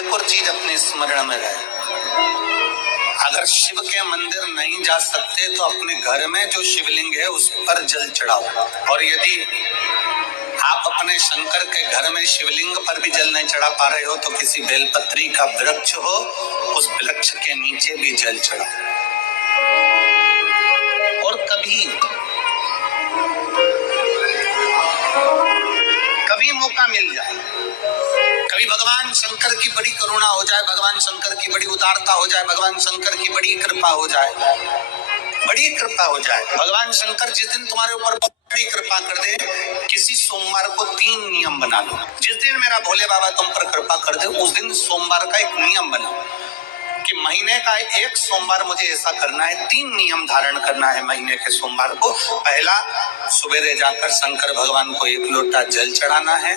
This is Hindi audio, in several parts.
एक और चीज अपने स्मरण में रहे, अगर शिव के मंदिर नहीं जा सकते तो अपने घर में जो शिवलिंग है उस पर जल चढ़ाओ, और यदि आप अपने शंकर के घर में शिवलिंग पर भी जल नहीं चढ़ा पा रहे हो तो किसी बेलपत्री का वृक्ष हो, उस वृक्ष के नीचे भी जल चढ़ाओ। और कभी मौका मिल जाए, कभी भगवान शंकर की बड़ी करुणा हो जाए, भगवान शंकर की बड़ी उदारता हो जाए, भगवान शंकर की बड़ी कृपा हो जाए, बड़ी कृपा हो जाए, भगवान शंकर जिस दिन तुम्हारे ऊपर बड़ी कृपा कर दे, किसी सोमवार को 3 नियम बना लो। जिस दिन मेरा भोले बाबा तुम पर कृपा कर दे उस दिन सोमवार का एक नियम बनाओ कि महीने का एक सोमवार मुझे ऐसा करना है, 3 नियम धारण करना है महीने के सोमवार को। पहला, सवेरे जाकर शंकर भगवान को 1 लोटा जल चढ़ाना है।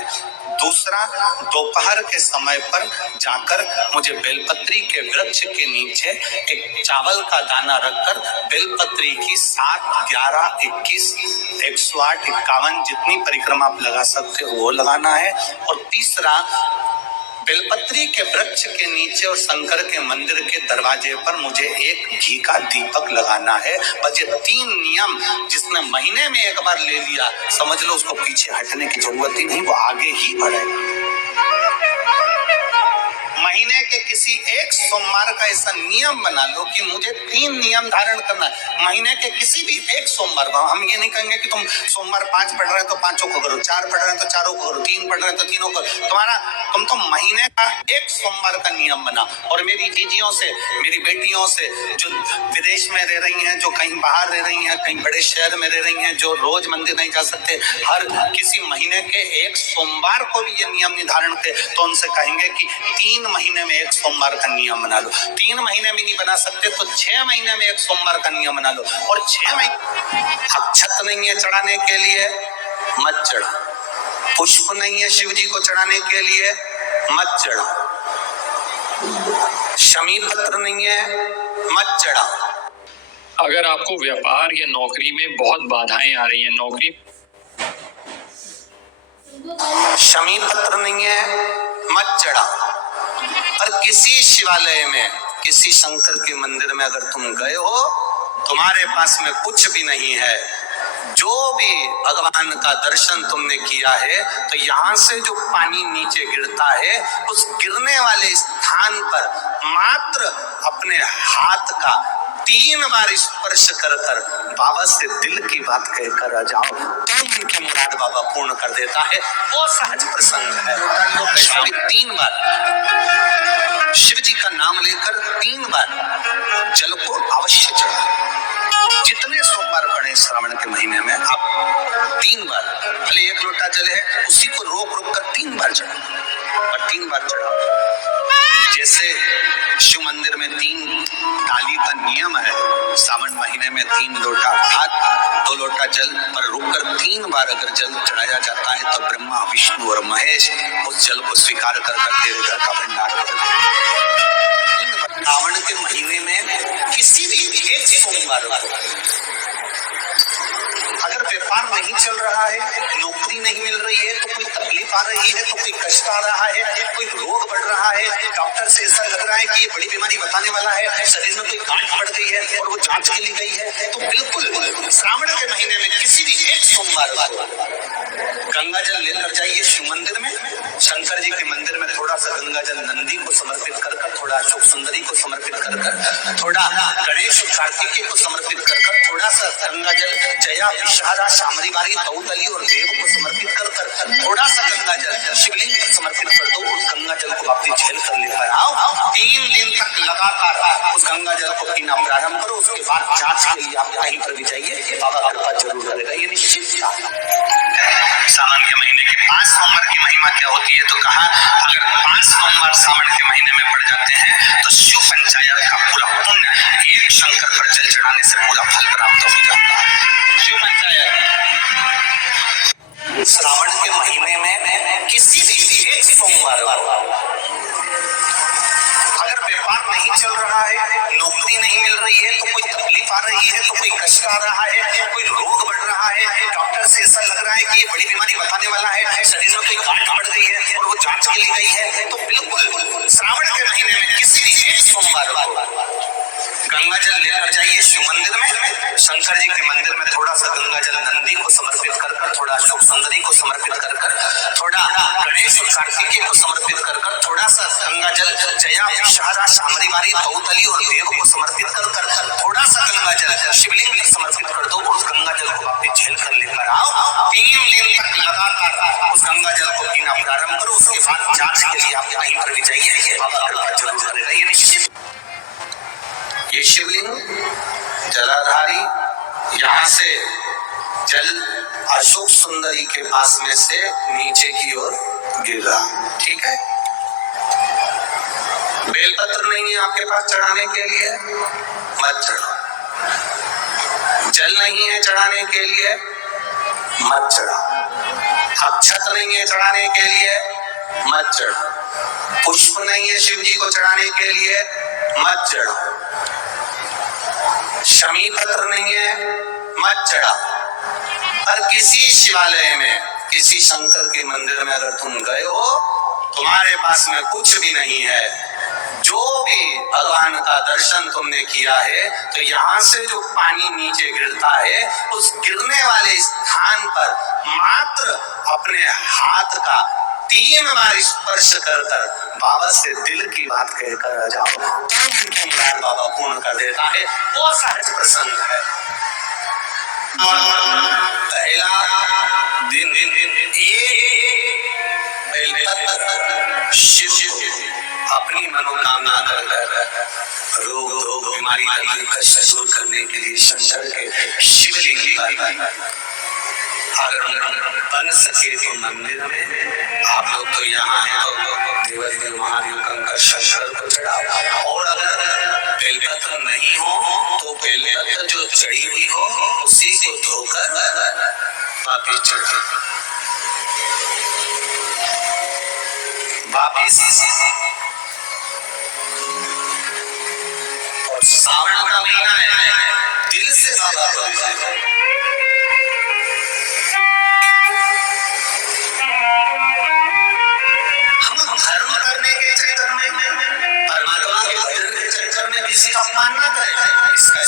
दूसरा, दोपहर के समय पर जाकर मुझे बेलपत्री के वृक्ष के नीचे एक चावल का दाना रखकर बेलपत्री की 7, 11, 21, 108, 51 जितनी परिक्रमा आप लगा सकते हो वो लगाना है। और तीसरा, बेलपत्री के वृक्ष के नीचे और शंकर के मंदिर के दरवाजे पर मुझे एक घी का दीपक लगाना है। बस ये 3 नियम जिसने महीने में एक बार ले लिया, समझ लो उसको पीछे हटने की जरूरत ही नहीं, वो आगे ही बढ़ेगा। महीने के किसी एक सोमवार का ऐसा नियम बना लो कि मुझे 3 नियम धारण करना है महीने के किसी भी एक सोमवार को। हम ये नहीं कहेंगे कि तुम सोमवार 5 पढ़ रहे हो तो 5 को करो, 4 पढ़ रहे हो तो 4 को करो, 3 पढ़ रहे हो तो 3 को करो। तुम तो महीने का एक सोमवार का नियम बना। और मेरी दीदियों से, मेरी बेटियों से जो विदेश में रह रही हैं, जो कहीं बाहर रह रही हैं, कहीं बड़े शहर में रह रही हैं, जो रोज मंदिर नहीं जा सकते, हर किसी महीने के एक सोमवार को भी ये नियम निर्धारण थे, तो उनसे कहेंगे कि 3 महीने में एक सोमवार का नियम बना लो। 3 महीने में नहीं बना सकते तो 6 महीने में एक सोमवार का नियम बना लो। और 6 महीने अक्षत नहीं है चढ़ाने के लिए, मत चढ़ा। पुष्प नहीं है शिव जी को चढ़ाने के लिए, मत चढ़ा। शमी पत्र नहीं है, मत चढ़ा। अगर आपको व्यापार या नौकरी में बहुत बाधाएं आ रही हैं, नौकरी शमी पत्र नहीं है, मत चढ़ा। पर किसी शिवालय में, किसी शंकर के मंदिर में अगर तुम गए हो, तुम्हारे पास में कुछ भी नहीं है, जो भी भगवान का दर्शन तुमने किया है, तो यहाँ से जो पानी नीचे गिरता है उस गिरने वाले स्थान पर मात्र अपने हाथ का 3 बार स्पर्श कर बाबा से दिल की बात कहकर आ जाओ, तो उनके मुराद बाबा पूर्ण कर देता है। वो सहज प्रसंग है। तो 3 बार शिव जी का नाम लेकर 3 बार जल को अवश्य चढ़ाओ। जितने सोमवार पड़े श्रावण के महीने में आप 3 बार, भले 1 लोटा जल है उसी को रोक रोक कर 3 बार चढ़ाओ, और 3 बार चढ़ाओ। जैसे शिव मंदिर में 3 ताली का नियम है, सावन महीने में 3 लोटा अर्थात 2 लोटा जल पर रुककर 3 बार अगर जल चढ़ाया जाता है तो ब्रह्मा, विष्णु और महेश उस जल को स्वीकार कर तेरे घर का भंडार कर देते। सावन के महीने में किसी भी एक सोमवार को अगर व्यापार नहीं चल रहा है, नौकरी नहीं मिल रही है, तो कोई तकलीफ आ रही है, तो कोई कष्ट आ रहा है, कोई रोग बढ़ रहा है, डॉक्टर से ऐसा लग रहा है कि ये बड़ी बीमारी बताने वाला है, शरीर में कोई गांठ पड़ गई है और वो जांच के लिए गई है, तो बिल्कुल श्रावण के महीने में किसी भी एक सोमवार को गंगा जल लेकर जाइए शिव मंदिर में। शंकर जी के मंदिर में थोड़ा सा गंगा जल नंदी को समर्पित कर, थोड़ा अशोक सुंदरी को समर्पित कर, थोड़ा गणेश कार्तिकेय को समर्पित कर, थोड़ा सा गंगा जल जया, विषहारा, शामरी बारी, दौतली और देव को समर्पित कर, थोड़ा सा गंगा जल शिवलिंग को समर्पित कर दो। उस गंगा जल को वापस झेल कर लेकर आओ। 3 दिन तक लगातार उस गंगा जल को पीना प्रारंभ करो। उसके बाद जांच के लिए आप कहीं पर भी जाइए, बाबा कृपा जरूर करेगा, ये निश्चित। सावन के महीने के 5 सोमवार की महिमा क्या होती है, तो कहा अगर 5 सोमवार सावन के महीने में पड़ जाते हैं तो शिव पंचायत का पूरा पुण्य एक शंकर पर जल चढ़ाने से पूरा फल प्राप्त हो जाता है। शिव पंचायत श्रावण के महीने में किसी भी एक सोमवार अगर व्यापार नहीं चल रहा है, नौकरी नहीं मिल रही है, तो कोई तकलीफ आ रही है, तो कोई कष्ट आ रहा है, कोई रोग बढ़ रहा है, डॉक्टर से ऐसा लग रहा है कि ये बड़ी बीमारी बताने वाला है, शरीर में कोई गांठ पड़ गई है और वो जांच के लिए गई है, तो बिल्कुल श्रावण शंकर जी के मंदिर में थोड़ा सा गंगा जल नंदी को समर्पित कर कर, थोड़ा अशोक सुंदरी को समर्पित कर कर, थोड़ा गणेश और कार्तिकेय को समर्पित कर कर, थोड़ा सा गंगा जल जया विषहारा शामरीवारी तौतली और देव को समर्पित कर कर, थोड़ा सा गंगा जल शिवलिंग को समर्पित कर दो। उस गंगा जल को वापस झेल कर लेकर आओ, 3 दिन तक लगातार उस गंगा जल को पीना प्रारंभ करो। उसके बाद जांच के लिए आप कहीं पर भी जाइए, बाबा कृपा जरूर करेगा। ये निश्चित ये शिवलिंग जलाधारी यहाँ से जल अशोक सुंदरी के पास में से नीचे की ओर गिर रहा, ठीक है। बेलपत्र नहीं है आपके पास चढ़ाने के लिए, मत चढ़ाओ। जल नहीं है चढ़ाने के लिए, मत चढ़ाओ। अक्षत नहीं है चढ़ाने के लिए, मत चढ़ाओ। पुष्प नहीं है शिव जी को चढ़ाने के लिए, मत चढ़ाओ। शमी पत्र नहीं है, मत चढ़ाओ। पर किसी शिवालय में, किसी शंकर के मंदिर में अगर तुम गए हो, तुम्हारे पास में कुछ भी नहीं है, जो भी भगवान का दर्शन तुमने किया है, तो यहाँ से जो पानी नीचे गिरता है, उस गिरने वाले स्थान पर मात्र अपने हाथ का 3 बार स्पर्श कर कर बाबा से दिल की बात कहकर आ जाओ, तुम बाबा पूर्ण कर देता है। वो सहज प्रसंग है। पहला दिन शिव अपनी मनोकामना कर रोग बीमारी कष्ट दूर करने के लिए शंकर के शिवलिंग पर अगर बन सके तो मंदिर में, आप लोग तो यहाँ हैं तो देवदेव महादेव कंकर शंकर को चढ़ाओ। और अगर बेलपत्र नहीं हो तो बेलपत्र जो चढ़ी हुई हो उसी को धोकर वापिस चढ़ाओ। वापिस और सावन का महीना है, दिल से बाबा को किसी का अपमान ना करें। इसका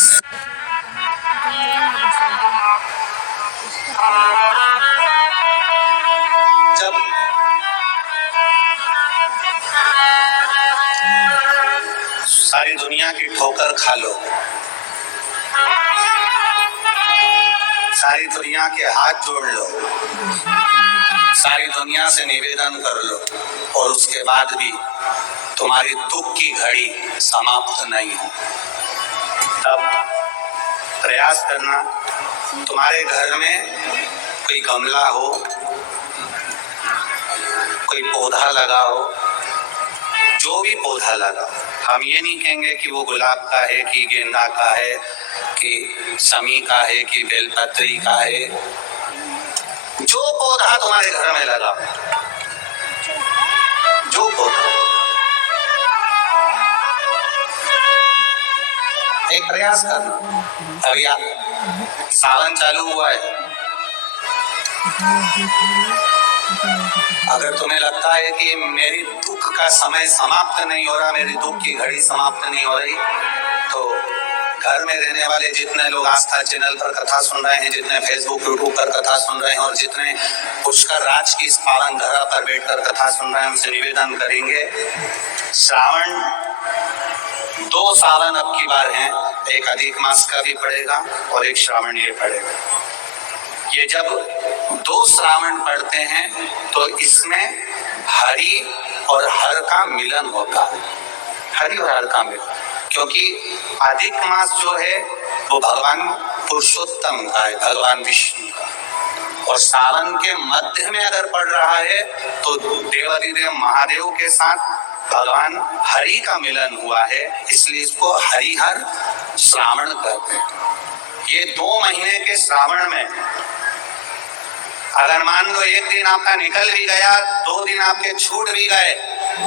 जब सारी दुनिया की ठोकर खा लो, सारी दुनिया के हाथ जोड़ लो, सारी दुनिया से निवेदन कर लो, और उसके बाद भी तुम्हारी दुख की घड़ी समाप्त नहीं हो, तब प्रयास करना। तुम्हारे घर में कोई गमला हो, कोई पौधा लगा हो, जो भी पौधा लगा, हम ये नहीं कहेंगे कि वो गुलाब का है कि गेंदा का है कि शमी का है कि बेलपत्री का है। जो पौधा तुम्हारे घर में लगा, जो पौधा, एक प्रयास करना। अभी सावन चालू हुआ है, अगर तुम्हें लगता है कि मेरी दुख का समय समाप्त नहीं हो रहा, मेरी दुख की घड़ी समाप्त नहीं हो रही, तो घर में रहने वाले जितने लोग आस्था चैनल पर कथा सुन रहे हैं, जितने फेसबुक यूट्यूब पर कथा सुन रहे हैं, और जितने पुष्कर राज की इस पावन धरा पर बैठकर कथा सुन रहे हैं, उनसे निवेदन करेंगे, श्रावण 2 सावन अब की बार हैं, एक अधिक मास का भी पड़ेगा और एक श्रावण ये पड़ेगा। ये जब 2 श्रावण पड़ते हैं तो इसमें हरि और हर का मिलन होता है, हरि और हर का मिलन, क्योंकि अधिक मास जो है वो भगवान पुरुषोत्तम का है, भगवान विष्णु का, और सावन के मध्य में अगर पड़ रहा है तो देवादिदेव महादेव के साथ भगवान हरि का मिलन हुआ है, इसलिए इसको हरिहर श्रावण कहते हैं। ये 2 महीने के श्रावण में अगर मान लो एक दिन आपका निकल भी गया, 2 दिन आपके छूट भी गए,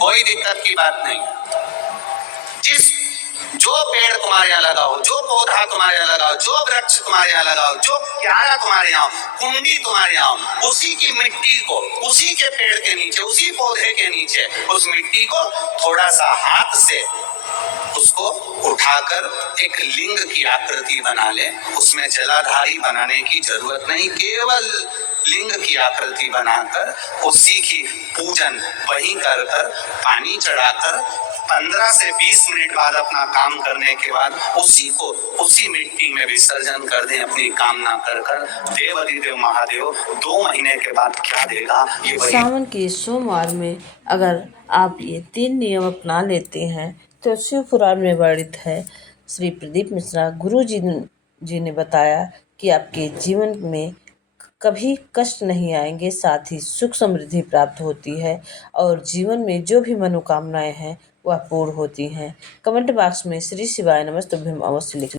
कोई दिक्कत की बात नहीं। जिस जो पेड़ तुम्हारे यहाँ लगाओ, जो पौधा तुम्हारे यहाँ लगाओ, जो वृक्ष तुम्हारे यहाँ लगाओ, जो क्यारा तुम्हारे यहाँ, कुंडी तुम्हारे यहाँ, उसी की मिट्टी को, उसी के पेड़ के नीचे, उसी पौधे के नीचे उस मिट्टी को थोड़ा सा हाथ से उसको उठाकर एक लिंग की आकृति बना ले। उसमें जलाधारी बनाने की जरूरत नहीं, केवल लिंग की आकृति बनाकर उसी की पूजन वहीं कर पानी चढ़ाकर 15 से 20 मिनट बाद अपना काम करने के बाद उसी को उसी मिट्टी में विसर्जन कर दें। अपनी कामना कर देव अधिदेव महादेव 2 महीने के बाद क्या देगा ये सावन के सोमवार में अगर आप ये 3 नियम अपना लेते हैं तो शिव पुराण में वर्णित है। श्री प्रदीप मिश्रा गुरु जी ने बताया कि आपके जीवन में कभी कष्ट नहीं आएंगे, साथ ही सुख समृद्धि प्राप्त होती है और जीवन में जो भी मनोकामनाएं हैं वह पूर्ण होती हैं। कमेंट बॉक्स में श्री शिवाय नमस्तुभ्यम अवश्य लिखें।